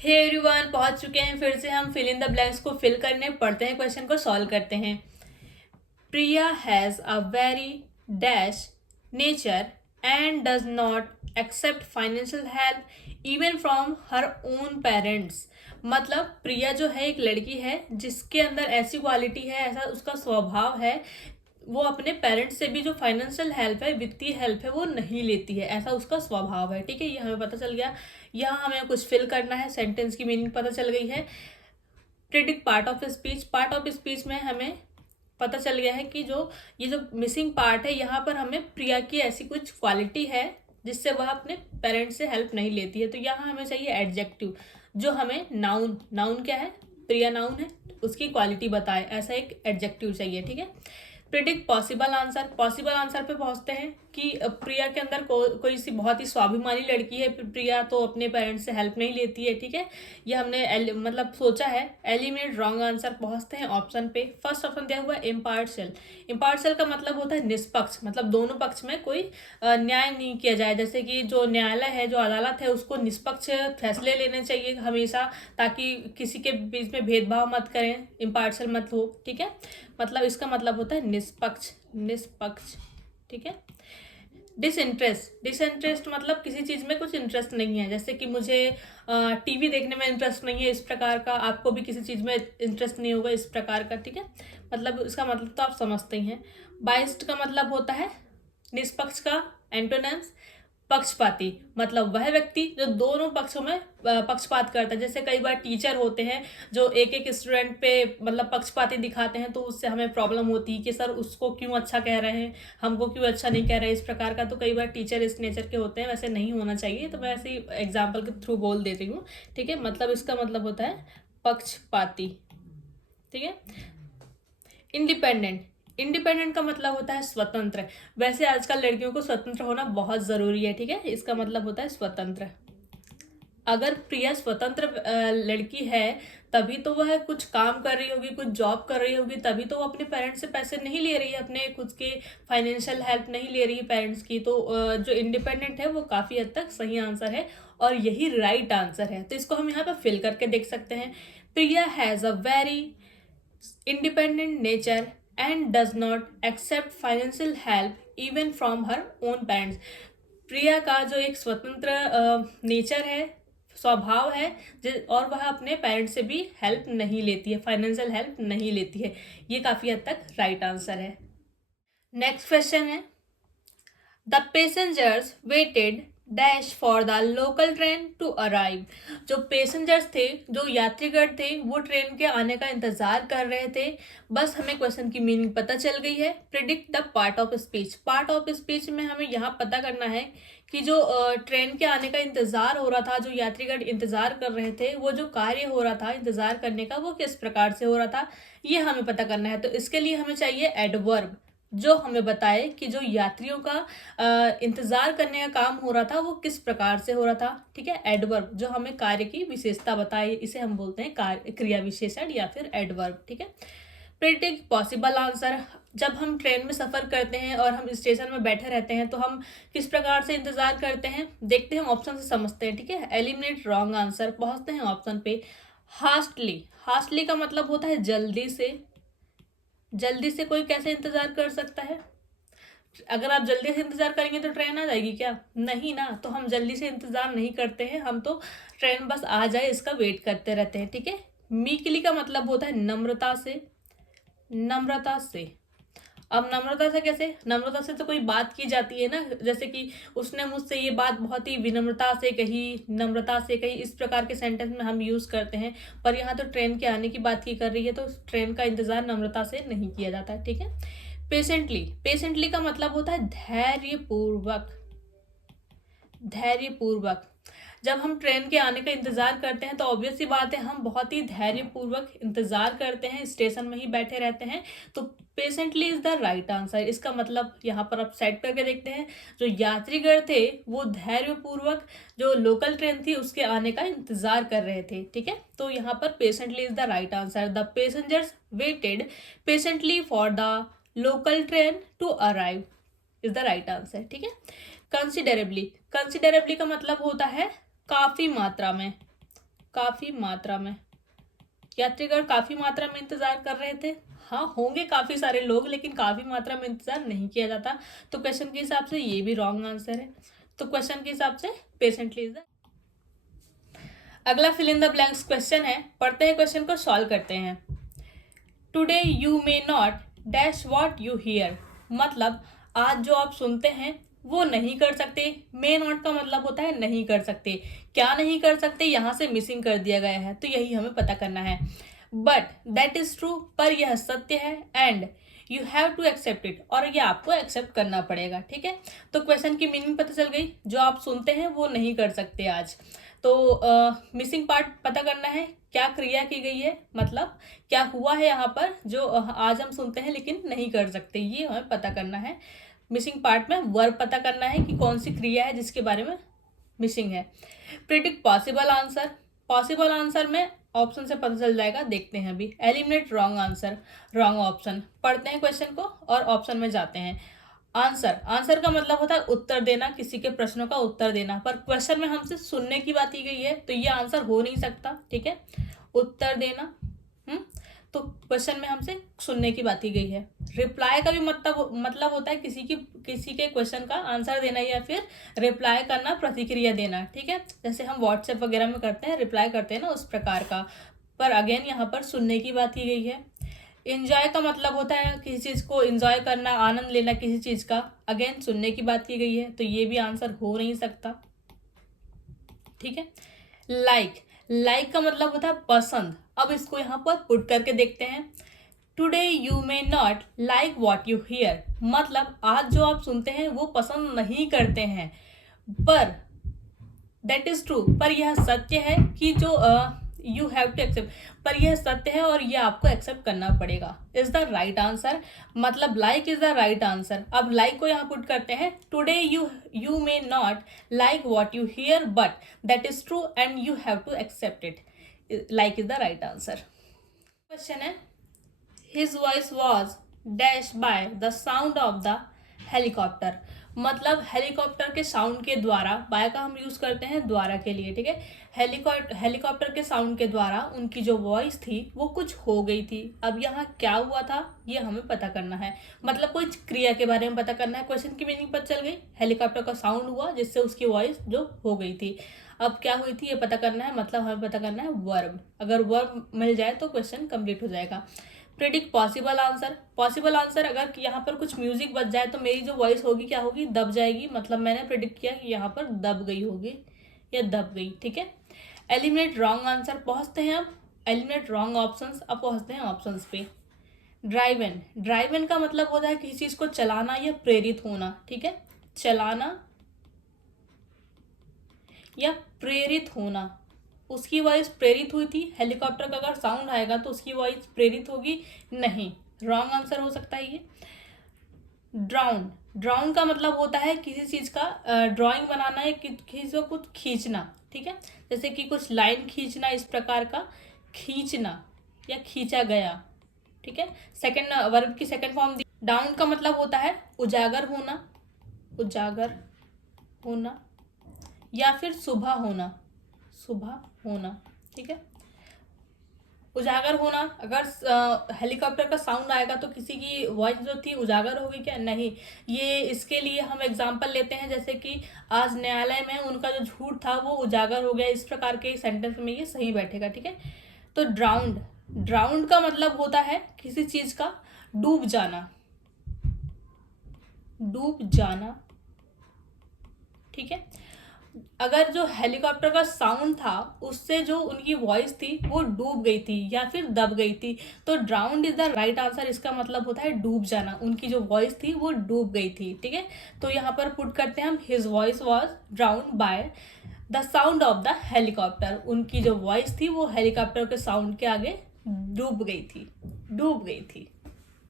Hey everyone, पहुंच चुके हैं फिर से हम फिल इन द ब्लैंक्स को फिल करने, पढ़ते हैं क्वेश्चन को सॉल्व करते हैं। Priya has a very dash nature and does not accept financial help even from her own parents. मतलब प्रिया जो है एक लड़की है जिसके अंदर ऐसी क्वालिटी है, ऐसा उसका स्वभाव है, वो अपने पेरेंट्स से भी जो फाइनेंशियल हेल्प है, वित्तीय हेल्प है, वो नहीं लेती है। ऐसा उसका स्वभाव है। ठीक है, ये हमें पता चल गया। यहाँ हमें कुछ फिल करना है, सेंटेंस की मीनिंग पता चल गई है। Predict part of speech. Part of speech में हमें पता चल गया है कि ये जो मिसिंग पार्ट है, यहाँ पर हमें प्रिया की ऐसी कुछ क्वालिटी है जिससे वह अपने पेरेंट्स से हेल्प नहीं लेती है। तो यहाँ हमें चाहिए एडजेक्टिव, जो हमें नाउन, नाउन क्या है, प्रिया नाउन है, उसकी क्वालिटी बताए, ऐसा एक एडजेक्टिव चाहिए। ठीक है। Predict possible answer. Possible answer पे पहुंचते हैं कि प्रिया के अंदर कोई सी बहुत ही स्वाभिमानी लड़की है। प्रिया तो अपने पेरेंट्स से हेल्प नहीं लेती है। ठीक है, ये हमने मतलब सोचा है। Eliminate wrong answer. पहुंचते हैं ऑप्शन पे। फर्स्ट ऑप्शन दिया हुआ है इम्पार्शियल। इम्पार्शियल का मतलब होता है निष्पक्ष, मतलब दोनों पक्ष में कोई न्याय नहीं किया जाए। जैसे कि जो न्यायालय है, जो अदालत है, उसको निष्पक्ष फैसले लेने चाहिए हमेशा, ताकि किसी के बीच में भेदभाव मत करें, इम्पार्शियल मत हो। ठीक है, मतलब इसका मतलब होता है निष्पक्ष, निष्पक्ष। ठीक है। डिसइंटरेस्ट। डिसइंटरेस्ट मतलब किसी चीज़ में कुछ इंटरेस्ट नहीं है। जैसे कि मुझे टीवी देखने में इंटरेस्ट नहीं है, इस प्रकार का। आपको भी किसी चीज़ में इंटरेस्ट नहीं होगा, इस प्रकार का। ठीक है, मतलब इसका मतलब तो आप समझते ही हैं। बाइस्ड का मतलब होता है निष्पक्ष का एंटोनिम्स पक्षपाती, मतलब वह व्यक्ति जो दोनों पक्षों में पक्षपात करता है। जैसे कई बार टीचर होते हैं जो एक एक स्टूडेंट पे मतलब पक्षपाती दिखाते हैं, तो उससे हमें प्रॉब्लम होती है कि सर उसको क्यों अच्छा कह रहे हैं, हमको क्यों अच्छा नहीं कह रहे हैं, इस प्रकार का। तो कई बार टीचर इस नेचर के होते हैं, वैसे नहीं होना चाहिए। तो मैं ऐसे एग्जाम्पल के थ्रू बोल देती हूँ। ठीक है, मतलब इसका मतलब होता है पक्षपाती। ठीक है। इंडिपेंडेंट। इंडिपेंडेंट का मतलब होता है स्वतंत्र। वैसे आजकल लड़कियों को स्वतंत्र होना बहुत ज़रूरी है। ठीक है, इसका मतलब होता है स्वतंत्र। अगर प्रिया स्वतंत्र लड़की है, तभी तो वह कुछ काम कर रही होगी, कुछ जॉब कर रही होगी, तभी तो वो अपने पेरेंट्स से पैसे नहीं ले रही है, अपने खुद के फाइनेंशियल हेल्प नहीं ले रही है पेरेंट्स की। तो जो इंडिपेंडेंट है वो काफ़ी हद तक सही आंसर है और यही राइट आंसर है। तो इसको हम यहाँ पर फिल करके देख सकते हैं। Priya has a very independent nature and does not accept financial help even from her own parents। प्रिया का जो एक स्वतंत्र नेचर है, स्वभाव है, और वह अपने पेरेंट्स से भी हेल्प नहीं लेती है, फाइनेंशियल हेल्प नहीं लेती है। ये काफ़ी हद तक राइट आंसर है। नेक्स्ट क्वेश्चन है, the passengers waited dash for the local train to arrive. जो पैसेंजर्स थे, जो यात्रीगण थे, वो ट्रेन के आने का इंतजार कर रहे थे। बस हमें क्वेश्चन की मीनिंग पता चल गई है। Predict the part of speech. Part of speech में हमें यहाँ पता करना है कि जो ट्रेन के आने का इंतजार हो रहा था, जो यात्रीगण इंतजार कर रहे थे, वो जो कार्य हो रहा था इंतजार करने का, वो किस प्रकार से हो रहा था, ये हमें पता करना है। तो इसके लिए हमें चाहिए एडवर्ब, जो हमें बताए कि जो यात्रियों का इंतजार करने का काम हो रहा था वो किस प्रकार से हो रहा था। ठीक है, एडवर्ब जो हमें कार्य की विशेषता बताए, इसे हम बोलते हैं कार्य क्रिया विशेषण या फिर एडवर्ब। ठीक है। Predict possible answer. जब हम ट्रेन में सफ़र करते हैं और हम स्टेशन में बैठे रहते हैं, तो हम किस प्रकार से इंतजार करते हैं, देखते हैं, ऑप्शन से समझते हैं। ठीक है। Eliminate wrong answer. पहुंचते हैं ऑप्शन पे। हास्टली। हास्टली का मतलब होता है जल्दी से। जल्दी से कोई कैसे इंतजार कर सकता है? अगर आप जल्दी से इंतजार करेंगे तो ट्रेन आ जाएगी क्या? नहीं ना। तो हम जल्दी से इंतजार नहीं करते हैं, हम तो ट्रेन बस आ जाए इसका वेट करते रहते हैं। ठीक है। मीकली का मतलब होता है नम्रता से। नम्रता से। अब नम्रता से कैसे? नम्रता से तो कोई बात की जाती है ना, जैसे कि उसने मुझसे ये बात बहुत ही विनम्रता से कही, नम्रता से कही, इस प्रकार के सेंटेंस में हम यूज करते हैं। पर यहाँ तो ट्रेन के आने की बात की कर रही है, तो ट्रेन का इंतजार नम्रता से नहीं किया जाता है। ठीक है। पेशेंटली। पेशेंटली का मतलब होता है धैर्यपूर्वक। धैर्यपूर्वक। जब हम ट्रेन के आने का इंतजार करते हैं, तो ऑब्वियस सी बात है, हम बहुत ही धैर्यपूर्वक इंतजार करते हैं, स्टेशन में ही बैठे रहते हैं। तो patiently is the right answer. इसका मतलब यहाँ पर आप सेट करके देखते हैं, जो यात्रीगण थे वो धैर्यपूर्वक जो लोकल ट्रेन थी उसके आने का इंतजार कर रहे थे। ठीक है, तो यहाँ पर patiently is the right answer. The passengers waited patiently for the local train to arrive is the right answer. ठीक है। कंसिडरेबली। कंसिडरेबली का मतलब होता है काफी मात्रा में। काफी मात्रा में, यात्रीगण काफी मात्रा में इंतजार कर रहे थे। हाँ, होंगे काफी सारे लोग, लेकिन काफी मात्रा में इंतजार नहीं किया जाता। तो क्वेश्चन के हिसाब से ये भी रॉन्ग आंसर है। तो क्वेश्चन के हिसाब से पेशेंटली इज द। अगला fill in the blanks question है, पढ़ते हैं क्वेश्चन को सॉल्व करते हैं। Today you may not dash what you hear, मतलब आज जो आप सुनते हैं वो नहीं कर सकते। मे नॉट का मतलब होता है नहीं कर सकते। क्या नहीं कर सकते, यहाँ से मिसिंग कर दिया गया है, तो यही हमें पता करना है। बट दैट इज ट्रू, पर यह सत्य है। And you have to accept it, और ये आपको एक्सेप्ट करना पड़ेगा। ठीक है, तो क्वेश्चन की मीनिंग पता चल गई, जो आप सुनते हैं वो नहीं कर सकते आज। तो मिसिंग पार्ट पता करना है, क्या क्रिया की गई है, मतलब क्या हुआ है यहाँ पर जो आज हम सुनते हैं लेकिन नहीं कर सकते, ये हमें पता करना है। मिसिंग पार्ट में वर्ब पता करना है कि कौन सी क्रिया है जिसके बारे में मिसिंग है। Predict possible answer, possible answer में ऑप्शन से पता चल जाएगा, देखते हैं अभी। Eliminate wrong answer, wrong option. पढ़ते हैं क्वेश्चन को और ऑप्शन में जाते हैं। आंसर, आंसर का मतलब होता है उत्तर देना, किसी के प्रश्नों का उत्तर देना, पर क्वेश्चन में हमसे सुनने की बात की गई है, तो ये आंसर हो नहीं सकता। ठीक है, उत्तर देना। तो क्वेश्चन में हमसे सुनने की बात की गई है। रिप्लाई का भी मतलब होता है किसी के क्वेश्चन का आंसर देना या फिर रिप्लाई करना, प्रतिक्रिया देना। ठीक है, जैसे हम व्हाट्सएप वगैरह में करते हैं, रिप्लाई करते हैं ना, उस प्रकार का। पर अगेन यहाँ पर सुनने की बात की गई है। इंजॉय का मतलब होता है किसी चीज़ को इंजॉय करना, आनंद लेना किसी चीज़ का। अगेन सुनने की बात की गई है, तो ये भी आंसर हो नहीं सकता। ठीक है, लाइक, लाइक का मतलब होता है पसंद। अब इसको यहाँ पर पुट करके देखते हैं। Today you may not like what you hear, मतलब आज जो आप सुनते हैं वो पसंद नहीं करते हैं, पर दैट इज ट्रू, पर यह सत्य है कि जो यू हैव टू एक्सेप्ट, पर यह सत्य है और यह आपको एक्सेप्ट करना पड़ेगा। इज द राइट आंसर, मतलब like is the right answer. अब लाइक को यहाँ पुट करते हैं। Today you may not like what you hear, but that is true and you have to accept it. Like is the right answer. Question है, his voice was dash by the sound of the helicopter, मतलब helicopter के sound के द्वारा, bye का हम use करते हैं द्वारा के लिए। ठीक है, हेलीकॉप्टर के साउंड के द्वारा उनकी जो वॉइस थी वो कुछ हो गई थी। अब यहाँ क्या हुआ था ये हमें पता करना है, मतलब कोई क्रिया के बारे में पता करना है। क्वेश्चन की मीनिंग पता चल गई, हेलीकॉप्टर का साउंड हुआ जिससे उसकी वॉइस जो हो गई थी। अब क्या हुई थी ये पता करना है, मतलब हमें पता करना है वर्ब। अगर वर्ब मिल जाए तो क्वेश्चन कंप्लीट हो जाएगा। Predict possible answer, possible answer, अगर यहाँ पर कुछ म्यूजिक बज जाए तो मेरी जो वॉइस होगी क्या होगी, दब जाएगी, मतलब मैंने प्रिडिक्ट किया कि यहाँ पर दब गई होगी या दब गई। ठीक है, एलिमिनेट रॉन्ग आंसर, पहुँचते हैं अब एलिमिनेट रॉन्ग ऑप्शंस। अब पहुँचते हैं ऑप्शंस पे। ड्राइव इन, ड्राइव इन का मतलब होता है किसी चीज़ को चलाना या प्रेरित होना। ठीक है, चलाना या प्रेरित होना, उसकी वॉइस प्रेरित हुई थी। हेलीकॉप्टर का अगर साउंड आएगा तो उसकी वॉइस प्रेरित होगी नहीं, रॉन्ग आंसर हो सकता है ये। ड्राउन, ड्राउन का मतलब होता है किसी चीज़ का ड्राइंग बनाना है, किसी को कुछ खींचना। ठीक है, जैसे कि कुछ लाइन खींचना, इस प्रकार का खींचना या खींचा गया। ठीक है, सेकंड वर्ब की सेकंड फॉर्म दी। डाउन का मतलब होता है उजागर होना, उजागर होना या फिर सुबह होना, सुबह होना। ठीक है, उजागर होना, अगर हेलीकॉप्टर का साउंड आएगा तो किसी की वॉइस जो थी उजागर होगी क्या, नहीं। ये इसके लिए हम एग्जांपल लेते हैं, जैसे कि आज न्यायालय में उनका जो झूठ था वो उजागर हो गया, इस प्रकार के सेंटेंस में ये सही बैठेगा। ठीक है, तो ड्राउंड, ड्राउंड का मतलब होता है किसी चीज का डूब जाना, डूब जाना। ठीक है, अगर जो हेलीकॉप्टर का साउंड था उससे जो उनकी वॉइस थी वो डूब गई थी या फिर दब गई थी, तो drowned is the right answer. इसका मतलब होता है डूब जाना, उनकी जो वॉइस थी वो डूब गई थी। ठीक है, तो यहाँ पर पुट करते हैं हम, his voice was drowned bye the sound of the helicopter, उनकी जो वॉइस थी वो हेलीकॉप्टर के साउंड के आगे डूब गई थी, डूब गई थी।